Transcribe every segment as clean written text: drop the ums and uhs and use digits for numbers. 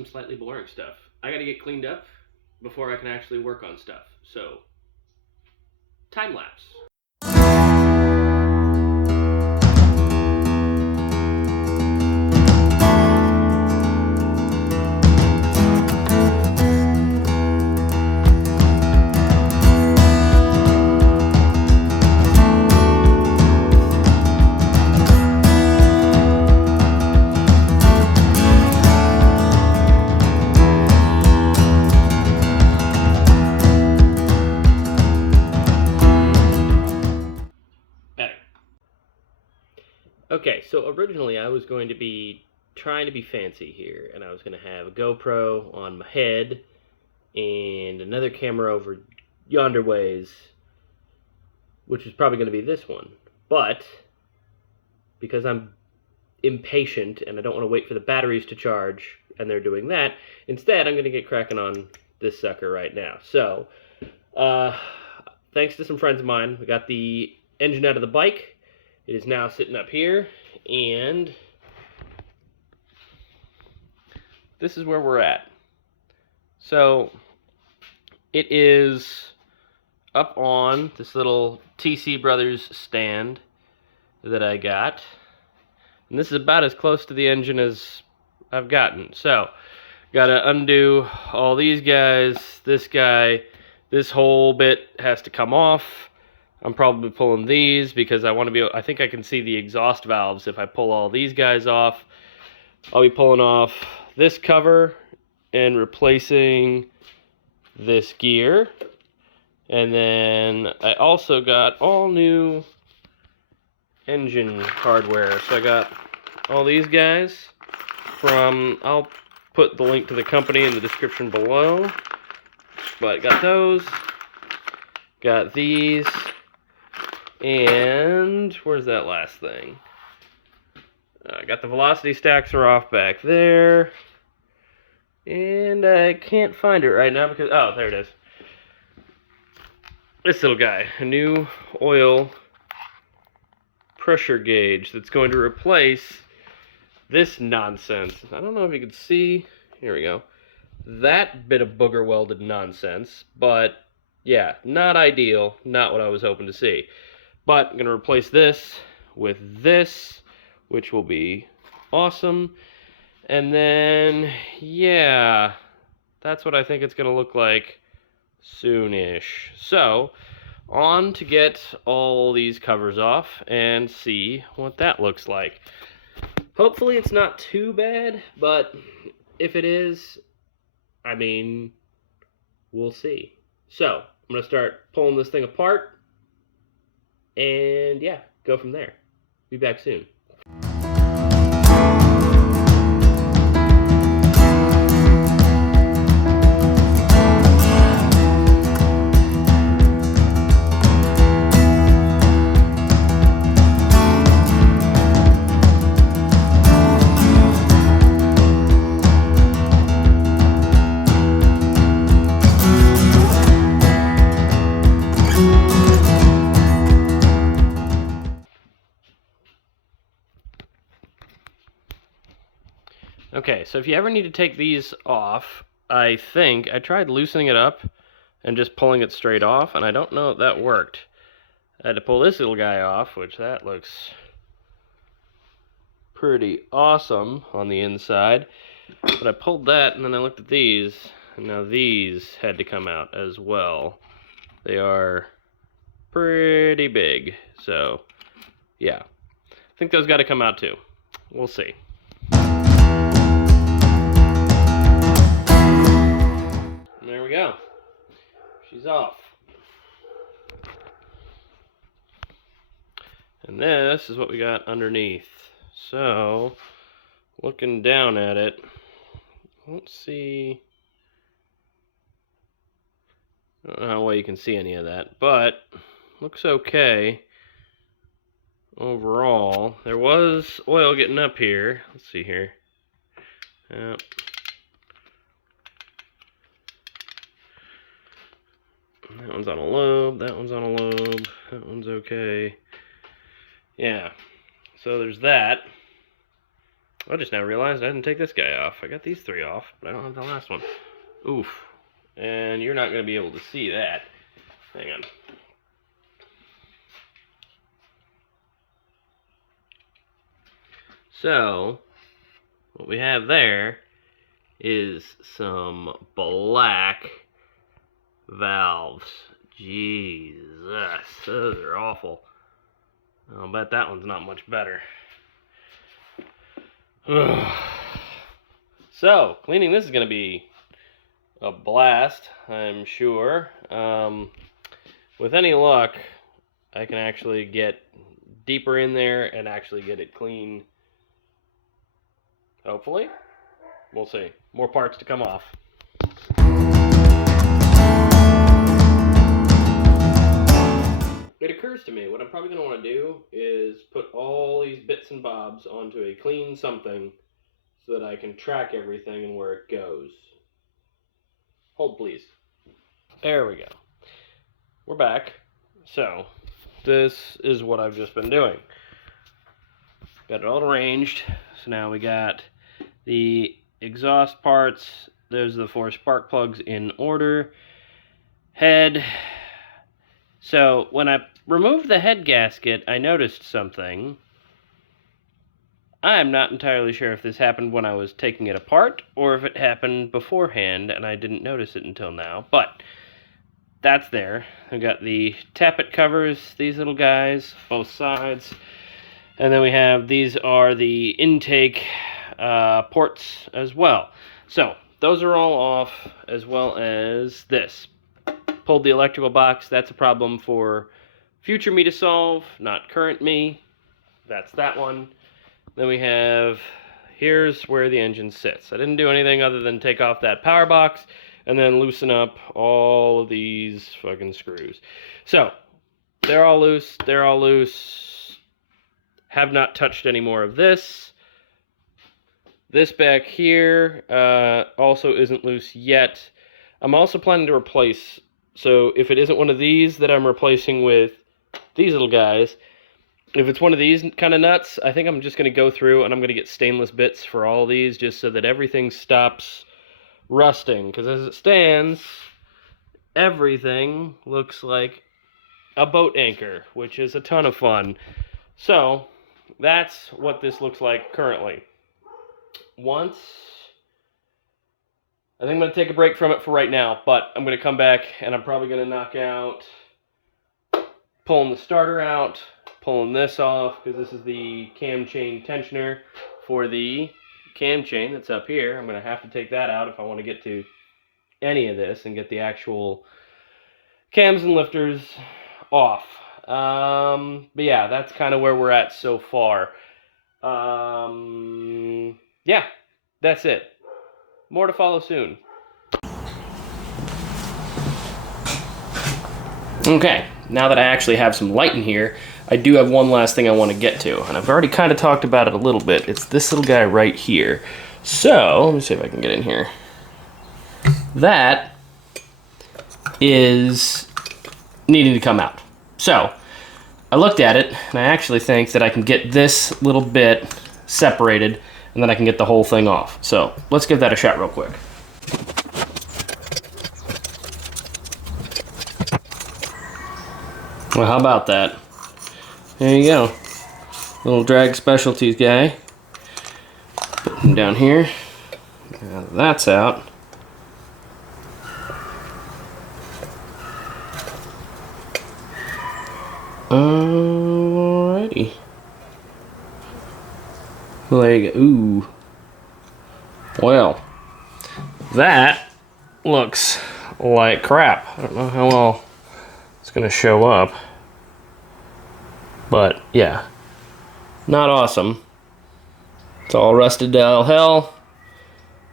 some slightly boring stuff. I gotta get cleaned up before I can actually work on stuff. So, time lapse. Okay, so originally I was going to be trying to be fancy here, and I was going to have a GoPro on my head and another camera over yonder ways, which is probably going to be this one. But because I'm impatient and I don't want to wait for the batteries to charge, and they're doing that, instead I'm going to get cracking on this sucker right now. So, thanks to some friends of mine, we got the engine out of the bike. It is now sitting up here, and this is where we're at. So, it is up on this little TC Brothers stand that I got. And this is about as close to the engine as I've gotten. So, gotta undo all these guys, this guy, this whole bit has to come off. I'm probably pulling these because I want to be, I think I can see the exhaust valves if I pull all these guys off. I'll be pulling off this cover and replacing this gear. And then I also got all new engine hardware. So I got all these guys from, I'll put the link to the company in the description below. But got those, got these. And where's that last thing? I got the velocity stacks are off back there. And I can't find it right now because, oh, there it is. This little guy, a new oil pressure gauge that's going to replace this nonsense. I don't know if you can see, here we go, that bit of booger welded nonsense, but yeah, not ideal, not what I was hoping to see. But I'm going to replace this with this, which will be awesome. And then, yeah, that's what I think it's going to look like soonish. So, on to get all these covers off and see what that looks like. Hopefully it's not too bad, but if it is, I mean, we'll see. So, I'm going to start pulling this thing apart. And yeah, go from there. Be back soon. Okay, so if you ever need to take these off, I think I tried loosening it up and just pulling it straight off, and I don't know if that worked. I had to pull this little guy off, which that looks pretty awesome on the inside. But I pulled that, and then I looked at these, and now these had to come out as well. They are pretty big, so yeah. I think those got to come out too. We'll see. There we go. She's off. And this is what we got underneath. So, looking down at it, let's see. I don't know how well you can see any of that, but looks okay overall. There was oil getting up here. Let's see here. Yep. That one's on a lobe, that one's on a lobe, that one's okay. Yeah, so there's that. I just now realized I didn't take this guy off. I got these 3 off, but I don't have the last one. Oof. And you're not going to be able to see that. Hang on. So, what we have there is some black valves. Jesus, those are awful. I'll bet that one's not much better. So, cleaning this is going to be a blast, I'm sure. With any luck, I can actually get deeper in there and actually get it clean. Hopefully. We'll see. More parts to come off. It occurs to me, what I'm probably going to want to do is put all these bits and bobs onto a clean something so that I can track everything and where it goes. Hold, please. There we go. We're back. So, this is what I've just been doing. Got it all arranged. So now we got the exhaust parts. There's the 4 spark plugs in order. Head. So when I removed the head gasket, I noticed something. I'm not entirely sure if this happened when I was taking it apart or if it happened beforehand and I didn't notice it until now, but that's there. I've got the tappet covers, these little guys, both sides. And then we have, these are the intake ports as well. So those are all off, as well as this. Pulled the electrical box. That's a problem for future me to solve, not current me. That's that one. Then we have, here's where the engine sits. I didn't do anything other than take off that power box and then loosen up all of these fucking screws. So, they're all loose. They're all loose. Have not touched any more of this. This back here also isn't loose yet. I'm also planning to replace, so if it isn't one of these that I'm replacing with these little guys, if it's one of these kind of nuts, I think I'm just going to go through and I'm going to get stainless bits for all these just so that everything stops rusting. Because as it stands, everything looks like a boat anchor, which is a ton of fun. So, that's what this looks like currently. I think I'm going to take a break from it for right now, but I'm going to come back and I'm probably going to knock out pulling the starter out, pulling this off, because this is the cam chain tensioner for the cam chain that's up here. I'm going to have to take that out if I want to get to any of this and get the actual cams and lifters off. But yeah, that's kind of where we're at so far. Yeah, that's it. More to follow soon. Okay, now that I actually have some light in here, I do have one last thing I want to get to, and I've already kind of talked about it a little bit. It's this little guy right here. So, let me see if I can get in here. That is needing to come out. So, I looked at it, and I actually think that I can get this little bit separated, and then I can get the whole thing off. So, let's give that a shot real quick. Well, how about that? There you go. Little drag specialties guy. Put him down here. Now that's out. Alrighty. Well, there you go. Ooh. Well, that looks like crap. I don't know how well it's going to show up. But, yeah. Not awesome. It's all rusted to all hell.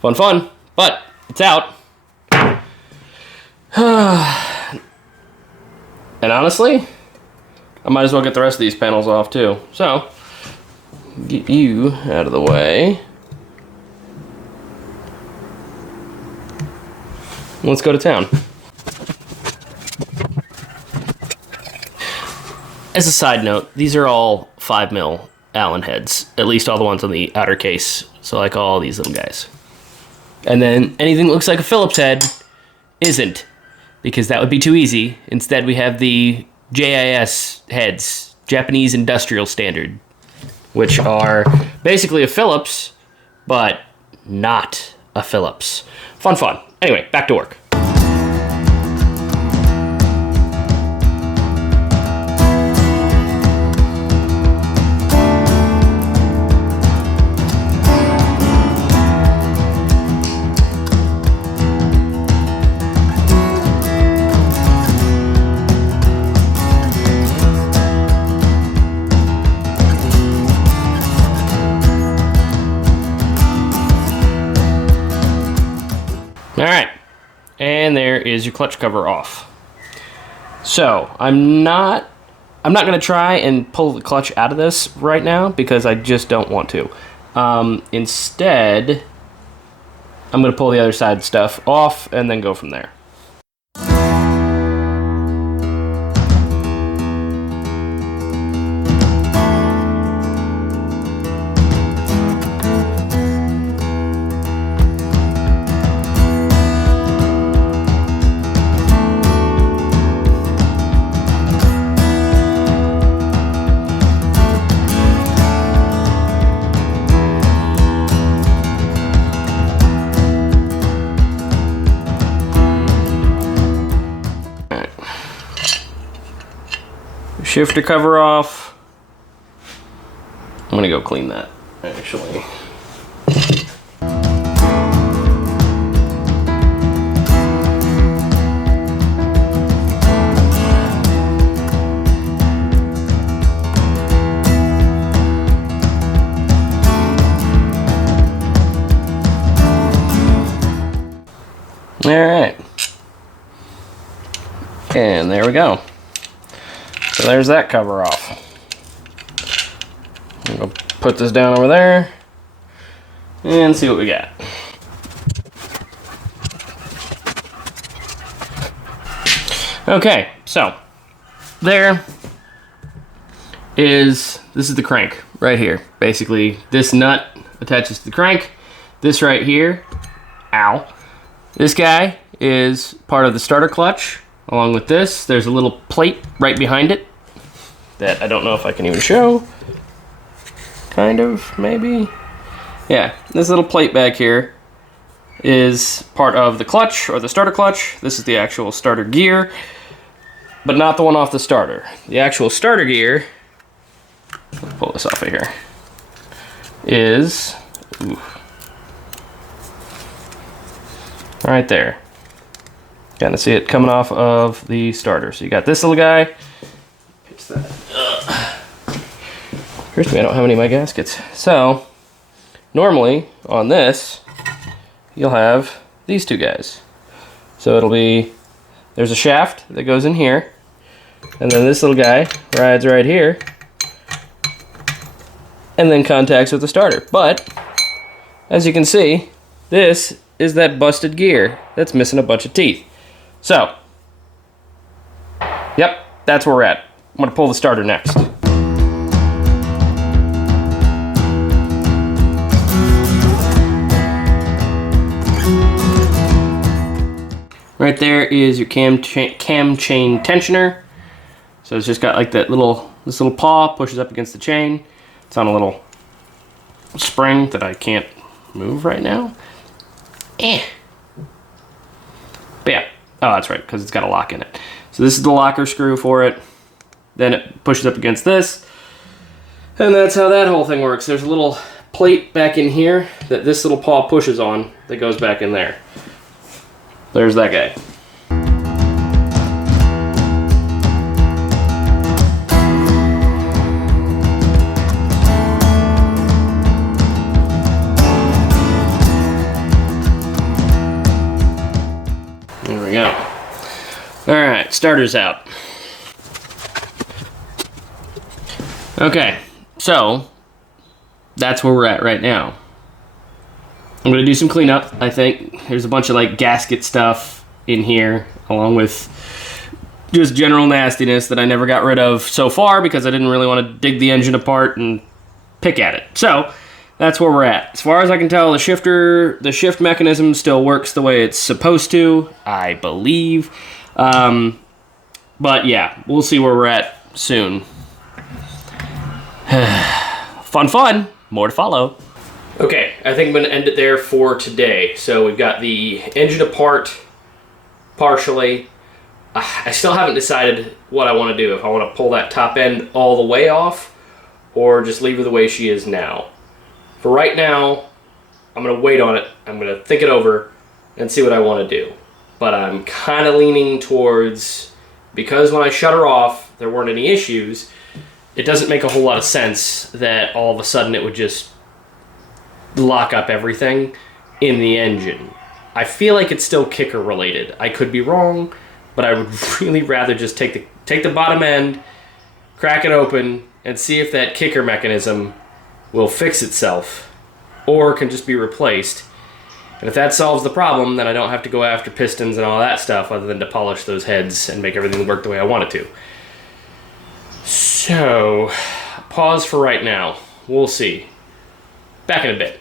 Fun. But, it's out. And honestly, I might as well get the rest of these panels off too. So, get you out of the way. Let's go to town. As a side note, these are all 5mm Allen heads, at least all the ones on the outer case. So like all these little guys. And then anything that looks like a Phillips head isn't, because that would be too easy. Instead, we have the JIS heads, Japanese Industrial Standard, which are basically a Phillips, but not a Phillips. Fun. Anyway, back to work. All right, and there is your clutch cover off. So I'm not gonna try and pull the clutch out of this right now because I just don't want to. Instead, I'm gonna pull the other side stuff off and then go from there. Shifter cover off. I'm gonna go clean that, actually. All right. And there we go. So there's that cover off. I'm gonna put this down over there and see what we got. Okay, so this is the crank right here. Basically, this nut attaches to the crank. This right here, ow. This guy is part of the starter clutch. Along with this, there's a little plate right behind it that I don't know if I can even show. Kind of, maybe. Yeah, this little plate back here is part of the clutch, or the starter clutch. This is the actual starter gear, but not the one off the starter. The actual starter gear, let's pull this off of here, is right there. Kind of see it coming off of the starter. So you got this little guy. Pitch that up. First, I don't have any of my gaskets. So normally on this, you'll have these two guys. So it'll be, there's a shaft that goes in here, and then this little guy rides right here, and then contacts with the starter. But as you can see, this is that busted gear that's missing a bunch of teeth. So, yep, that's where we're at. I'm gonna pull the starter next. Right there is your cam chain tensioner. So it's just got like that this little paw pushes up against the chain. It's on a little spring that I can't move right now. But yeah. Oh, that's right, because it's got a lock in it. So this is the locker screw for it. Then it pushes up against this. And that's how that whole thing works. There's a little plate back in here that this little paw pushes on that goes back in there. There's that guy. There we go. All right, starter's out. Okay, so that's where we're at right now. I'm gonna do some cleanup, I think. There's a bunch of like gasket stuff in here, along with just general nastiness that I never got rid of so far because I didn't really want to dig the engine apart and pick at it. So that's where we're at. As far as I can tell, the shift mechanism still works the way it's supposed to, I believe. But yeah, we'll see where we're at soon. Fun, more to follow. Okay, I think I'm gonna end it there for today. So we've got the engine apart partially. I still haven't decided what I want to do, if I want to pull that top end all the way off or just leave her the way she is now. For right now, I'm going to wait on it. I'm going to think it over and see what I want to do. But I'm kind of leaning towards, because when I shut her off, there weren't any issues, it doesn't make a whole lot of sense that all of a sudden it would just lock up everything in the engine. I feel like it's still kicker related. I could be wrong, but I would really rather just take the bottom end, crack it open, and see if that kicker mechanism will fix itself or can just be replaced. And if that solves the problem, then I don't have to go after pistons and all that stuff other than to polish those heads and make everything work the way I want it to. So, pause for right now. We'll see. Back in a bit.